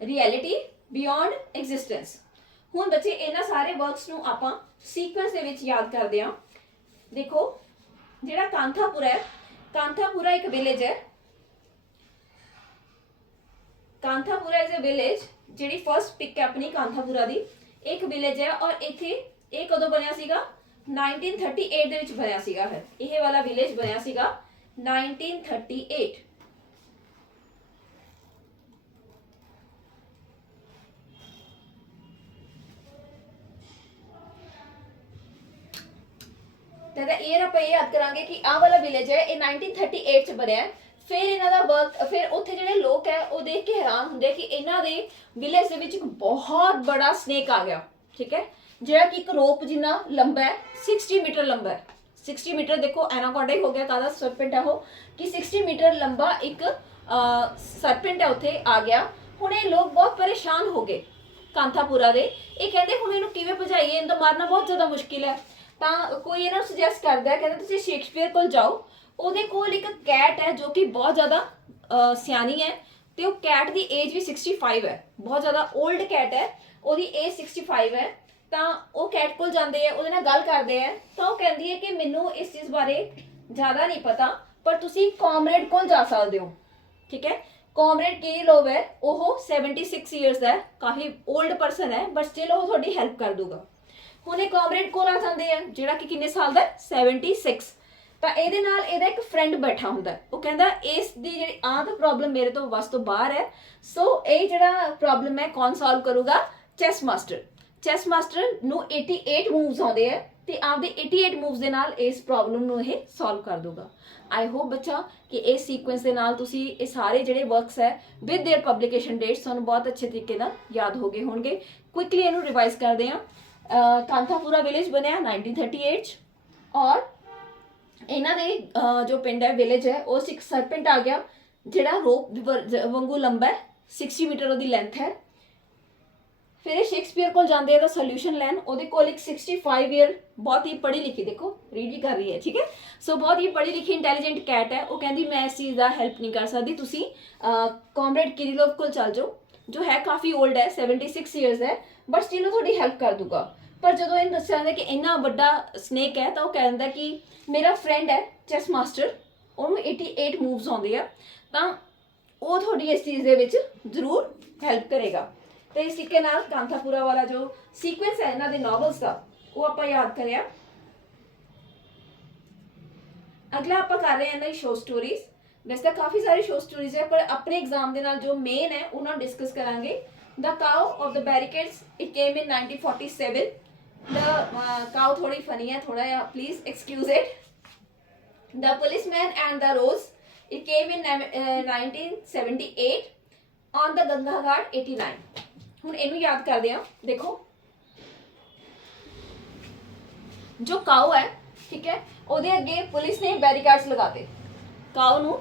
reality, beyond existence. ਹੁਣ ਬੱਚੇ ਇਹਨਾਂ ਸਾਰੇ ਵਰਕਸ ਨੂੰ ਆਪਾਂ ਸੀਕੁਐਂਸ ਦੇ ਵਿੱਚ ਯਾਦ ਕਰਦੇ ਹਾਂ। ਦੇਖੋ ਜਿਹੜਾ ਕਾਂਥਾਪੁਰਾ ਹੈ, ਕਾਂਥਾਪੁਰਾ ਇੱਕ ਵਿਲੇਜ ਹੈ, ਕਾਂਥਾਪੁਰਾ ਇਜ਼ ਅ ਵਿਲੇਜ, ਜਿਹੜੀ ਫਸਟ ਪਿਕ ਹੈ ਆਪਣੀ ਕਾਂਥਾਪੁਰਾ ਦੀ, ਇੱਕ ਵਿਲੇਜ ਹੈ। ਔਰ ਇੱਥੇ ਇਹ ਕਦੋਂ ਬਣਿਆ ਸੀਗਾ? 1938 ਦੇ ਵਿੱਚ ਬਣਿਆ ਸੀਗਾ। ਫਿਰ ਇਹ ਵਾਲਾ ਵਿਲੇਜ ਬਣਿਆ ਸੀਗਾ 1938। ਤਾਂ ਇਹ ਆਪਾਂ ਇਹ ਯਾਦ ਕਰਾਂਗੇ ਕਿ ਆਹ ਵਾਲਾ ਵਿਲੇਜ ਹੈ ਇਹ 1938 ਚ ਬਣਿਆ। ਫਿਰ ਇਹਨਾਂ ਦਾ ਵਰਕ, ਫਿਰ ਉੱਥੇ ਜਿਹੜੇ ਲੋਕ ਹੈ ਉਹ ਦੇਖ ਕੇ ਹੈਰਾਨ ਹੁੰਦੇ ਕਿ ਇਹਨਾਂ ਦੇ ਵਿਲੇਜ ਦੇ ਵਿੱਚ ਇੱਕ ਬਹੁਤ ਬੜਾ ਸਨੇਕ ਆ ਗਿਆ, ਠੀਕ ਹੈ, ਜਿਹੜਾ ਕਿ ਇੱਕ ਰੋਪ ਜਿੰਨਾ ਲੰਬਾ ਹੈ, 60 ਮੀਟਰ ਲੰਬਾ ਹੈ। 60 ਮੀਟਰ ਦੇਖੋ ਐਨਾਕੋਂਡਾ ਹੀ ਹੋ ਗਿਆ, ਕਾਹਦਾ ਸਰਪੈਂਟ ਹੈ ਉਹ, ਕਿ 60 ਮੀਟਰ ਲੰਬਾ ਇੱਕ ਸਰਪੈਂਟ ਹੈ ਉੱਥੇ ਆ ਗਿਆ। ਹੁਣ ਇਹ ਲੋਕ ਬਹੁਤ ਪਰੇਸ਼ਾਨ ਹੋ ਗਏ ਕਾਂਥਾਪੁਰਾ ਦੇ, ਇਹ ਕਹਿੰਦੇ ਹੁਣ ਇਹਨੂੰ ਕਿਵੇਂ ਭਜਾਈਏ, ਇਹਨੂੰ ਤਾਂ ਮਾਰਨਾ ਬਹੁਤ ਜ਼ਿਆਦਾ ਮੁਸ਼ਕਿਲ ਹੈ। ਤਾਂ ਕੋਈ ਇਹਨਾਂ ਨੂੰ ਸੁਜੈਸਟ ਕਰਦਾ, ਕਹਿੰਦਾ ਤੁਸੀਂ ਸ਼ੇਕਸਪੀਅਰ ਕੋਲ ਜਾਓ, ਉਹਦੇ ਕੋਲ ਇੱਕ ਕੈਟ ਹੈ ਜੋ ਕਿ ਬਹੁਤ ਜ਼ਿਆਦਾ ਸਿਆਣੀ ਹੈ, ਤੇ ਉਹ ਕੈਟ ਦੀ ਏਜ ਵੀ 65 ਹੈ, ਬਹੁਤ ਜ਼ਿਆਦਾ ਓਲਡ ਕੈਟ ਹੈ, ਉਹਦੀ ਏਜ 65 ਹੈ। ਤਾਂ ਉਹ ਕੈਟ ਕੋਲ ਜਾਂਦੇ ਆ, ਉਹਦੇ ਨਾਲ ਗੱਲ ਕਰਦੇ ਆ, ਤਾਂ ਉਹ ਕਹਿੰਦੀ ਹੈ ਕਿ ਮੈਨੂੰ ਇਸ ਚੀਜ਼ ਬਾਰੇ ਜ਼ਿਆਦਾ ਨਹੀਂ ਪਤਾ, ਪਰ ਤੁਸੀਂ ਕਾਮਰੇਡ ਕੋਲ ਜਾ ਸਕਦੇ ਹੋ, ਠੀਕ ਹੈ। ਕਾਮਰੇਡ ਕਿਰਿਲੋਵ ਹੈ, ਉਹ 76 ਈਅਰਸ ਦਾ ਹੈ, ਕਾਫੀ ਓਲਡ ਪਰਸਨ ਹੈ, ਬਟ ਸਟਿਲ ਉਹ ਤੁਹਾਡੀ ਹੈਲਪ ਕਰ ਦੂਗਾ। ਹੁਣ ਇਹ ਕਾਮਰੇਡ ਕੋਲ ਆ ਜਾਂਦੇ ਆ ਜਿਹੜਾ ਕਿ ਕਿੰਨੇ ਸਾਲ ਦਾ? 76। ਤਾਂ ਇਹਦੇ ਨਾਲ ਇਹਦਾ ਇੱਕ ਫਰੈਂਡ ਬੈਠਾ ਹੁੰਦਾ, ਉਹ ਕਹਿੰਦਾ ਇਸ ਦੀ ਜਿਹੜੀ ਆਹ ਤਾਂ ਪ੍ਰੋਬਲਮ ਮੇਰੇ ਤੋਂ ਵੱਸ ਤੋਂ ਬਾਹਰ ਹੈ, ਸੋ ਇਹ ਜਿਹੜਾ ਪ੍ਰੋਬਲਮ ਹੈ ਕੌਣ ਸੋਲਵ ਕਰੂਗਾ? Chess master. ਚੈਸ ਮਾਸਟਰ ਨੂੰ 88 ਮੂਵਸ ਆਉਂਦੇ ਆ ਤੇ ਆਪਦੇ 88 ਮੂਵਸ ਦੇ ਨਾਲ ਇਸ ਪ੍ਰੋਬਲਮ ਨੂੰ ਇਹ ਸੋਲਵ ਕਰ ਦੂਗਾ। ਆਈ ਹੋਪ ਬੱਚਾ ਕਿ ਇਸ ਸੀਕੁਐਂਸ ਦੇ ਨਾਲ ਤੁਸੀਂ ਇਹ ਸਾਰੇ ਜਿਹੜੇ ਵਰਕਸ ਹੈ ਵਿਦ देयर ਪਬਲੀਕੇਸ਼ਨ ਡੇਟਸ ਤੁਹਾਨੂੰ ਬਹੁਤ ਅੱਛੇ ਤਰੀਕੇ ਨਾਲ ਯਾਦ ਹੋ ਗਏ ਹੋਣਗੇ। ਕੁਇਕਲੀ ਇਹਨੂੰ ਰਿਵਾਈਜ਼ ਕਰਦੇ ਹਾਂ। ਕਾਂਥਾਪੁਰਾ ਵਿਲੇਜ ਬਣਿਆ 1938 'ਚ ਔਰ ਇਹਨਾਂ ਦੇ ਜੋ ਪਿੰਡ ਹੈ ਵਿਲੇਜ ਹੈ ਉਸ ਇੱਕ ਸਰਪੈਂਟ ਆ ਗਿਆ ਜਿਹੜਾ ਰੋਪ ਵਾਂਗੂ ਲੰਬਾ ਹੈ 60 ਮੀਟਰ ਉਹਦੀ ਲੈਂਥ ਹੈ। ਫਿਰ ਇਹ ਸ਼ੇਕਸਪੀਅਰ ਕੋਲ ਜਾਂਦੇ ਆ ਦਾ ਸੋਲੂਸ਼ਨ ਲੈਣ। ਉਹਦੇ ਕੋਲ ਇੱਕ 65 ਈਅਰ ਬਹੁਤ ਹੀ ਪੜ੍ਹੀ ਲਿਖੀ, ਦੇਖੋ ਰੀਡ ਵੀ ਕਰ ਰਹੀ ਹੈ, ਠੀਕ ਹੈ, ਸੋ ਬਹੁਤ ਹੀ ਪੜ੍ਹੀ ਲਿਖੀ ਇੰਟੈਲੀਜੈਂਟ ਕੈਟ ਹੈ। ਉਹ ਕਹਿੰਦੀ ਮੈਂ ਇਸ ਚੀਜ਼ ਦਾ ਹੈਲਪ ਨਹੀਂ ਕਰ ਸਕਦੀ, ਤੁਸੀਂ ਕਾਮਰੇਡ ਕਿਰਿਲੋਵ ਕੋਲ ਚੱਲ ਜਾਓ ਜੋ ਹੈ ਕਾਫੀ ਓਲਡ ਹੈ 76 ਈਅਰਸ ਹੈ ਬਟ ਸਟਿਲ ਉਹ ਤੁਹਾਡੀ ਹੈਲਪ ਕਰ ਦੂਗਾ। ਪਰ ਜਦੋਂ ਇਹਨੂੰ ਦੱਸਿਆ ਜਾਂਦਾ ਕਿ ਇੰਨਾ ਵੱਡਾ ਸਨੇਕ ਹੈ ਤਾਂ ਉਹ ਕਹਿ ਦਿੰਦਾ ਕਿ ਮੇਰਾ ਫਰੈਂਡ ਹੈ ਚੈਸ ਮਾਸਟਰ, ਉਹਨੂੰ 88 ਮੂਵਸ ਆਉਂਦੇ ਆ ਤਾਂ ਉਹ ਤੁਹਾਡੀ ਇਸ ਚੀਜ਼ ਦੇ ਵਿੱਚ ਜ਼ਰੂਰ ਹੈਲਪ ਕਰੇਗਾ। ਤੇ ਇਸ ਤਰੀਕੇ ਨਾਲ ਕਾਂਥਾਪੁਰਾ ਵਾਲਾ ਜੋ ਸੀਕੁਐਂਸ ਹੈ ਇਹਨਾਂ ਦੇ ਨੋਵਲਸ ਦਾ ਉਹ ਆਪਾਂ ਯਾਦ ਕਰਿਆ। ਅਗਲਾ ਆਪਾਂ ਕਰ ਰਹੇ ਹਾਂ ਇਹਨਾਂ ਦੀ ਸ਼ੋ ਸਟੋਰੀਜ਼। ਵੈਸੇ ਤਾਂ ਕਾਫੀ ਸਾਰੀ ਸ਼ੋ ਸਟੋਰੀਜ਼ ਹੈ ਪਰ ਆਪਣੇ ਐਗਜ਼ਾਮ ਦੇ ਨਾਲ ਜੋ ਮੇਨ ਹੈ ਉਹਨਾਂ ਨੂੰ ਡਿਸਕਸ ਕਰਾਂਗੇ। The cow of the barricades it came in 1947। The cow ਥੋੜੀ ਫਨੀ ਹੈ ਥੋੜਾ ਜਿਹਾ, please excuse it. The policeman and the rose it came in 1978 on the Ganga Ghat 89। ਹੁਣ ਇਹਨੂੰ ਯਾਦ ਕਰਦੇ ਹਾਂ। ਦੇਖੋ ਜੋ ਕਾਓ ਹੈ, ਠੀਕ ਹੈ, ਉਹਦੇ ਅੱਗੇ ਪੁਲਿਸ ਨੇ ਬੈਰੀਕਾਰਡਸ ਲਗਾਤੇ। ਕਾਓ ਨੂੰ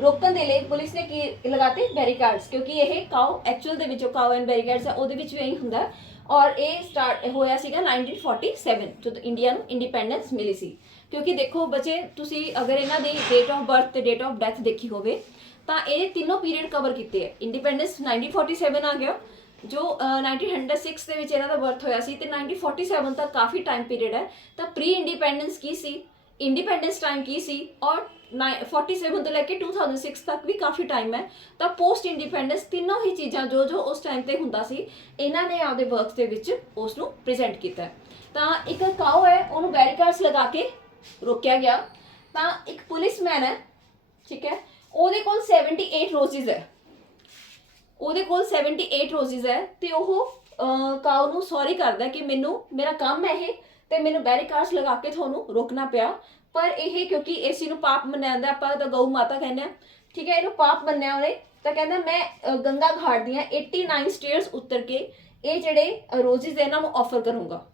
ਰੋਕਣ ਦੇ ਲਈ ਪੁਲਿਸ ਨੇ ਕੀ ਲਗਾਤੇ? ਬੈਰੀਕਾਰਡਸ, ਕਿਉਂਕਿ ਇਹ ਕਾਓ ਐਕਚੁਅਲ ਦੇ ਵਿੱਚ ਜੋ ਕਾਓ ਐਂਡ ਬੈਰੀਕਾਰਡਸ ਹੈ ਉਹਦੇ ਵਿੱਚ ਵੀ ਇਹੀ ਹੁੰਦਾ। ਔਰ ਇਹ ਸਟਾਰਟ ਹੋਇਆ ਸੀਗਾ 1947 ਜਦੋਂ ਇੰਡੀਆ ਨੂੰ ਇੰਡੀਪੈਂਡੈਂਸ ਮਿਲੀ ਸੀ। ਕਿਉਂਕਿ ਦੇਖੋ ਬੱਚੇ ਤੁਸੀਂ ਅਗਰ ਇਹਨਾਂ ਦੀ ਡੇਟ ਆਫ ਬਰਥ ਤੇ ਡੇਟ ਆਫ ਡੈਥ ਦੇਖੀ ਹੋਵੇ ਤਾਂ ਇਹ ਤਿੰਨੋਂ ਪੀਰੀਅਡ ਕਵਰ ਕੀਤੇ ਹੈ। ਇੰਡੀਪੈਂਡੈਂਸ 1947 ਆ ਗਿਆ ਜੋ 1906 ਦੇ ਵਿੱਚ ਇਹਨਾਂ ਦਾ ਬਰਥ ਹੋਇਆ ਸੀ ਤੇ 1947 ਤੱਕ ਕਾਫੀ ਟਾਈਮ ਪੀਰੀਅਡ ਹੈ। ਤਾਂ ਪ੍ਰੀ ਇੰਡੀਪੈਂਡੈਂਸ ਕੀ ਸੀ, ਇੰਡੀਪੈਂਡੈਂਸ ਟਾਈਮ ਕੀ ਸੀ ਔਰ 47 ਤੋਂ ਲੈ ਕੇ 2006 ਤੱਕ ਵੀ ਕਾਫੀ ਟਾਈਮ ਹੈ। ਤਾਂ ਪੋਸਟ ਇੰਡੀਪੈਂਡੈਂਸ ਤਿੰਨੋਂ ਹੀ ਚੀਜ਼ਾਂ ਜੋ ਜੋ ਉਸ ਟਾਈਮ ਤੇ ਹੁੰਦਾ ਸੀ ਇਹਨਾਂ ਨੇ ਆਪਦੇ ਵਰਕਸ ਦੇ ਵਿੱਚ ਉਸ ਨੂੰ ਪ੍ਰੈਜ਼ੈਂਟ ਕੀਤਾ। ਤਾਂ ਇੱਕ ਕਾਓ ਹੈ ਉਹਨੂੰ ਬੈਰੀਕਾਰਡਸ ਲਗਾ ਕੇ ਰੋਕਿਆ ਗਿਆ। ਤਾਂ ਇੱਕ ਪੁਲਿਸਮੈਨ ਹੈ, ਠੀਕ ਹੈ, ਉਹਦੇ ਕੋਲ 78 ਰੋਜ਼ਿਸ ਹੈ, ਉਹਦੇ ਕੋਲ 78 ਰੋਜ਼ਿਸ ਹੈ ਤੇ ਉਹ ਕਾਓ ਨੂੰ ਸੌਰੀ ਕਰਦਾ ਕਿ ਮੈਨੂੰ ਮੇਰਾ ਕੰਮ ਹੈ ਇਹ ਤੇ ਮੈਨੂੰ ਬੈਰੀਕਾਰਡਸ ਲਗਾ ਕੇ ਤੁਹਾਨੂੰ ਰੋਕਣਾ ਪਿਆ। ਪਰ ਇਹ ਕਿਉਂਕਿ ਇਸ ਨੂੰ ਪਾਪ ਮੰਨਿਆ ਜਾਂਦਾ, ਆਪਾਂ ਤਾਂ ਗਊ ਮਾਤਾ ਕਹਿੰਦੇ ਆ, ਠੀਕ ਹੈ, ਇਹਨੂੰ ਪਾਪ ਮੰਨਿਆ ਉਹਨੇ ਤਾਂ ਕਹਿੰਦਾ ਮੈਂ ਗੰਗਾ ਘਾਟ ਦੀਆਂ 89 ਸਟੇਅਰਸ ਉਤਰ ਕੇ ਇਹ ਜਿਹੜੇ ਰੋਜ਼ਿਸ ਇਹਨਾਂ ਨੂੰ ਆਫਰ ਕਰੂੰਗਾ।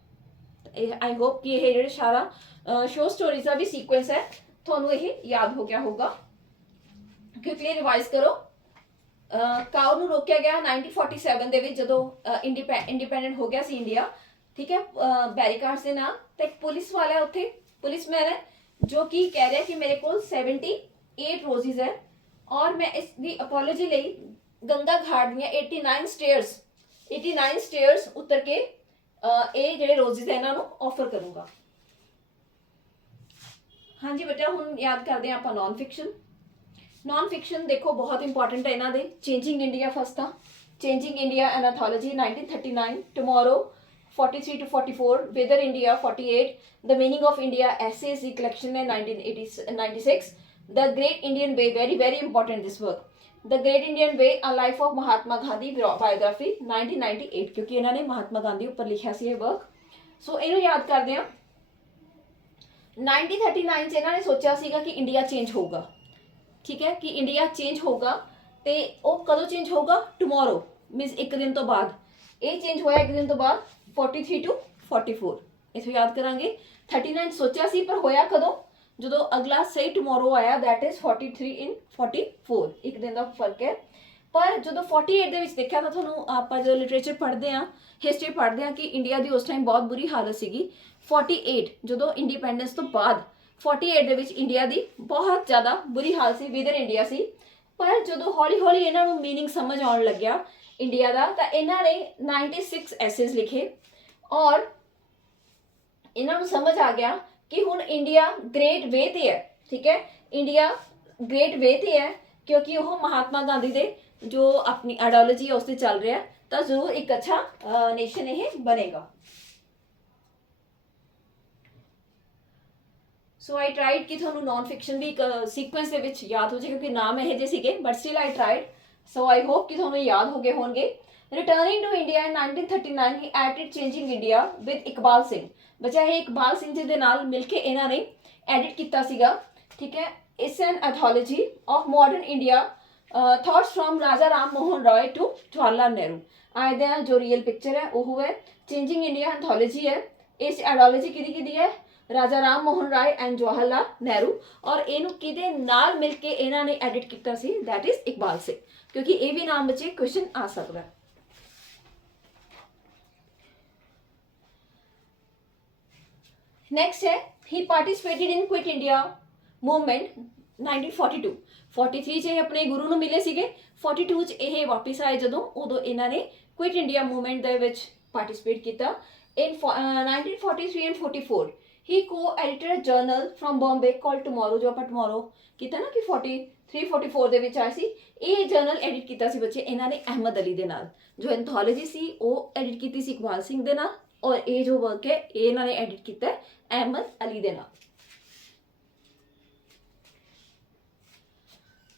ਆਈ ਹੋਪ ਕਿ ਇਹ ਜਿਹੜੇ ਸਾਰਾ ਸ਼ੋ ਸਟੋਰੀਜ਼ ਦਾ ਵੀ ਸੀਕੁਐਂਸ ਹੈ ਤੁਹਾਨੂੰ ਇਹ ਯਾਦ ਹੋ ਗਿਆ ਹੋਊਗਾ। ਕਿਉਂਕਿ ਰਿਵਾਈਜ਼ ਕਰੋ। ਕਾਓ ਨੂੰ ਰੋਕਿਆ ਗਿਆ 1947 ਦੇ ਵਿੱਚ ਜਦੋਂ ਇੰਡੀਪੈਂਡੈਂਟ ਹੋ ਗਿਆ ਸੀ ਇੰਡੀਆ, ਠੀਕ ਹੈ, ਬੈਰੀਕਾਰਡਸ ਦੇ ਨਾਲ। ਤੇ ਇੱਕ ਪੁਲਿਸ ਵਾਲਾ ਉੱਥੇ ਪੁਲਿਸਮੈਨ ਹੈ ਜੋ ਕਿ ਕਹਿ ਰਿਹਾ ਕਿ ਮੇਰੇ ਕੋਲ 78 ਰੋਜ਼ਿਸ ਹੈ ਔਰ ਮੈਂ ਇਸ ਦੀ ਅਪੋਲੋਜੀ ਲਈ ਗੰਗਾ ਘਾਟ ਦੀਆਂ 89 ਸਟੇਅਰਸ ਉਤਰ ਕੇ ਇਹ ਜਿਹੜੇ ਰੋਜ਼ਿਸ ਹੈ ਇਹਨਾਂ ਨੂੰ ਆਫਰ ਕਰੂੰਗਾ। ਹਾਂਜੀ ਬੇਟਾ, ਹੁਣ ਯਾਦ ਕਰਦੇ ਹਾਂ ਆਪਾਂ ਨॉन ਫਿਕਸ਼ਨ। नॉन फिक्शन देखो बहुत इंपॉर्टेंट है इन्हों दे। चेंजिंग इंडिया फर्स्ट था, changing India an anthology 1939, tomorrow 43 to 44, whither India 48, the meaning of India essays की कलेक्शन है 1996, the great Indian way very very important this work, the great Indian way a life of Mahatma Gandhi biography 1998, क्योंकि इन्होंने महात्मा गांधी उपर लिखा सी ये वर्क। सो इनू याद करते हैं। 1939 से इन्होंने सोचा सीगा कि इंडिया चेंज होगा, ठीक है, कि इंडिया चेंज होगा। तो वह कदों चेंज होगा? टुमारो मीनस एक दिन तो बाद। ये चेंज होया एक दिन तो बाद 43 to 44, इथों याद करांगे। 39 सोचा सी पर होया कदों? जो अगला सही टुमारो आया, दैट इज 43 in 44, एक दिन का फर्क है। पर जो 48 ਦੇ ਵਿੱਚ देखा ਤਾਂ ਤੁਹਾਨੂੰ ਆਪਾਂ जो लिटरेचर पढ़ते हैं, हिस्टरी पढ़ते हैं कि इंडिया की उस टाइम बहुत बुरी हालत सीगी। 48 जो इंडिपेंडेंस तो बाद 48 ਦੇ ਵਿੱਚ ਇੰਡੀਆ ਦੀ ਬਹੁਤ ਜ਼ਿਆਦਾ ਬੁਰੀ ਹਾਲ ਸੀ, ਵਿਦਰ ਇੰਡੀਆ ਸੀ। ਪਰ ਜਦੋਂ ਹੌਲੀ ਹੌਲੀ ਇਹਨਾਂ ਨੂੰ ਮੀਨਿੰਗ ਸਮਝ ਆਉਣ ਲੱਗਿਆ ਇੰਡੀਆ ਦਾ ਤਾਂ ਇਹਨਾਂ ਨੇ 96 ਐਸੇਜ਼ ਲਿਖੇ ਔਰ ਇਹਨਾਂ ਨੂੰ ਸਮਝ ਆ ਗਿਆ ਕਿ ਹੁਣ ਇੰਡੀਆ ਗ੍ਰੇਟ ਵੇ ਤੇ ਹੈ, ਠੀਕ ਹੈ, ਇੰਡੀਆ ਗ੍ਰੇਟ ਵੇ ਤੇ ਹੈ ਕਿਉਂਕਿ ਉਹ ਮਹਾਤਮਾ ਗਾਂਧੀ ਦੇ ਜੋ ਆਪਣੀ ਆਈਡੀਓਲੋਜੀ ਹੈ ਉਸ ਤੇ ਚੱਲ ਰਿਹਾ ਤਾਂ ਜ਼ਰੂਰ ਇੱਕ ਅੱਛਾ ਨੇਸ਼ਨ ਇਹ ਬਣੇਗਾ। सो आई ट्राइड कि थोड़ा नॉन फिक्शन भी सीक्वेंस याद हो जाए क्योंकि नाम यह जे सीगे but still I tried. So I hope कि थोड़ा याद हो गए होंगे। Returning to India in 1939 he edited Changing India with Iqbal Singh। बच्चा ਇਹ ਇਕਬਾਲ ਸਿੰਘ ਜੀ ਦੇ ਨਾਲ ਮਿਲ ਕੇ ਇਹਨਾਂ ਨੇ ਐਡਿਟ ਕੀਤਾ ਸੀਗਾ, ਠੀਕ ਹੈ। It's an anthology of modern India, thoughts from Raja Ram Mohan Roy to Jawahar Lal Nehru. ਅੱਜ ਦਾ ਜੋ ਰੀਅਲ ਪਿਕਚਰ ਹੈ ਉਹ ਹੈ ਚੇਂਜਿੰਗ ਇੰਡੀਆ ਐਥੋਲੋਜੀ ਹੈ। ਇਸ ਆਈਡੀਓਲੋਜੀ ਕਿਹਦੀ ਹੈ? ਰਾਜਾ ਰਾਮ ਮੋਹਨ ਰਾਏ ਐਂਡ ਜਵਾਹਰ ਲਾਲ ਨਹਿਰੂ। ਔਰ ਇਹਨੂੰ ਕਿਹਦੇ ਨਾਲ ਮਿਲ ਕੇ ਇਹਨਾਂ ਨੇ ਐਡਿਟ ਕੀਤਾ ਸੀ? ਦੈਟ ਇਜ਼ ਇਕਬਾਲ ਸਿੰਘ, ਕਿਉਂਕਿ ਇਹ ਵੀ ਨਾਮ ਬੱਚੇ ਕੁਐਸਚਨ ਆ ਸਕਦਾ। नेक्स्ट है he participated in quit India movement 1942। 43 ਚ ਇਹ ਆਪਣੇ ਗੁਰੂ ਨੂੰ ਮਿਲੇ ਸੀਗੇ, 42 ਚ ਇਹ ਵਾਪਿਸ ਆਏ ਜਦੋਂ, ਉਦੋਂ ਇਹਨਾਂ ਨੇ ਕੁਇਟ ਇੰਡੀਆ ਮੂਵਮੈਂਟ ਦੇ ਵਿੱਚ ਪਾਰਟਿਸਿਪੇਟ ਕੀਤਾ। in 1943 and 44 he co-edited a journal from Bombay called Tomorrow, ਜੋ ਆਪਾਂ ਟਮੋਰੋ ਕੀਤਾ ਨਾ ਕਿ 43 44 ਦੇ ਵਿੱਚ ਆਇਆ ਸੀ। ਇਹ ਜਰਨਲ ਐਡਿਟ ਕੀਤਾ ਸੀ ਬੱਚੇ ਇਹਨਾਂ ਨੇ ਅਹਿਮਦ ਅਲੀ ਦੇ ਨਾਲ। ਜੋ ਐਂਥੋਲੋਜੀ ਸੀ ਉਹ ਐਡਿਟ ਕੀਤੀ ਸੀ ਇਕਬਾਲ ਸਿੰਘ ਦੇ ਨਾਲ, ਔਰ ਇਹ ਜੋ ਵਰਕ ਹੈ ਇਹ ਇਹਨਾਂ ਨੇ ਐਡਿਟ ਕੀਤਾ ਹੈ ਅਹਿਮਦ ਅਲੀ ਦੇ ਨਾਲ।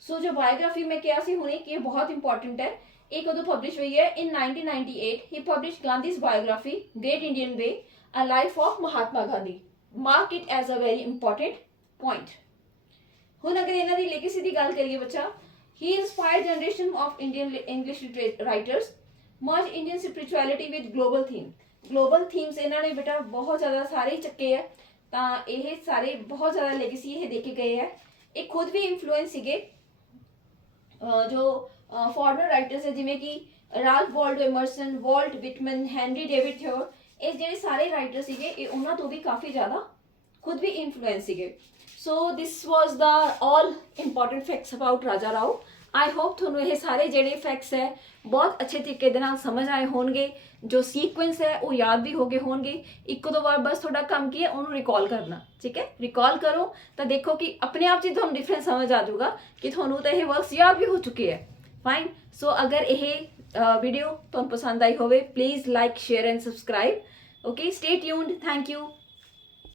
ਸੋ ਜੋ ਬਾਇਓਗ੍ਰਾਫੀ ਮੈਂ ਕਿਹਾ ਸੀ ਹੁਣੇ ਕਿ ਇਹ ਬਹੁਤ ਇੰਪੋਰਟੈਂਟ ਹੈ। ਇਹ ਕਦੋਂ ਪਬਲਿਸ਼ ਹੋਈ ਹੈ? In 1998 he publish Gandhi's biography great Indian way a life of Mahatma Gandhi. Mark it as a very important point. ਹੁਣ ਅਗਰ ਇਹਨਾਂ ਦੀ ਲੈਗੇਸੀ ਦੀ ਗੱਲ ਕਰੀਏ ਬੱਚਾ, he inspired generation of Indian English writers, merge Indian spirituality with global theme. Global themes ਇਹਨਾਂ ਨੇ ਬੇਟਾ ਬਹੁਤ ਜ਼ਿਆਦਾ ਸਾਰੇ ਹੀ ਚੱਕੇ ਹੈ, ਤਾਂ ਇਹ ਸਾਰੇ ਬਹੁਤ ਜ਼ਿਆਦਾ ਲੈਗੇਸੀ ਇਹ ਦੇ ਕੇ ਗਏ ਹੈ। ਇਹ ਖੁਦ ਵੀ ਇਨਫਲੂਐਂਸ ਸੀਗੇ ਜੋ ਫੋਰਨਰ ਰਾਈਟਰਸ ਹੈ, ਜਿਵੇਂ ਕਿ Ralph Waldo Emerson, Walt Whitman, Henry David Thoreau. ਇਹ ਜਿਹੜੇ ਸਾਰੇ ਰਾਈਟਰ ਸੀਗੇ ਇਹ ਉਹਨਾਂ ਤੋਂ ਵੀ ਕਾਫੀ ਜ਼ਿਆਦਾ ਖੁਦ ਵੀ ਇਨਫਲੂਐਂਸ ਸੀਗੇ। ਸੋ ਦਿਸ ਵਾਜ਼ ਦਾ ਆਲ ਇੰਪੋਰਟੈਂਟ ਫੈਕਟਸ ਅਬਾਊਟ ਰਾਜਾ ਰਾਓ। ਆਈ ਹੋਪ ਤੁਹਾਨੂੰ ਇਹ ਸਾਰੇ ਜਿਹੜੇ ਫੈਕਟਸ ਹੈ ਬਹੁਤ ਅੱਛੇ ਤਰੀਕੇ ਦੇ ਨਾਲ ਸਮਝ ਆਏ ਹੋਣਗੇ। ਜੋ ਸੀਕੁਐਂਸ ਹੈ ਉਹ ਯਾਦ ਵੀ ਹੋ ਗਏ ਹੋਣਗੇ। ਇੱਕ ਦੋ ਵਾਰ ਬਸ ਤੁਹਾਡਾ ਕੰਮ ਕੀ ਹੈ ਉਹਨੂੰ ਰਿਕਾਲ ਕਰਨਾ, ਠੀਕ ਹੈ। ਰਿਕਾਲ ਕਰੋ ਤਾਂ ਦੇਖੋ ਕਿ ਆਪਣੇ ਆਪ 'ਚ ਹੀ ਤੁਹਾਨੂੰ ਡਿਫਰੈਂਸ ਸਮਝ ਆ ਜਾਊਗਾ ਕਿ ਤੁਹਾਨੂੰ ਤਾਂ ਇਹ ਵਰਕਸ ਯਾਦ ਵੀ ਹੋ ਚੁੱਕੇ ਹੈ। ਫਾਈਨ। ਸੋ ਅਗਰ ਇਹ ਵੀਡੀਓ ਤੁਹਾਨੂੰ ਪਸੰਦ ਆਈ ਹੋਵੇ please like, share and subscribe. Okay, stay tuned. Thank you.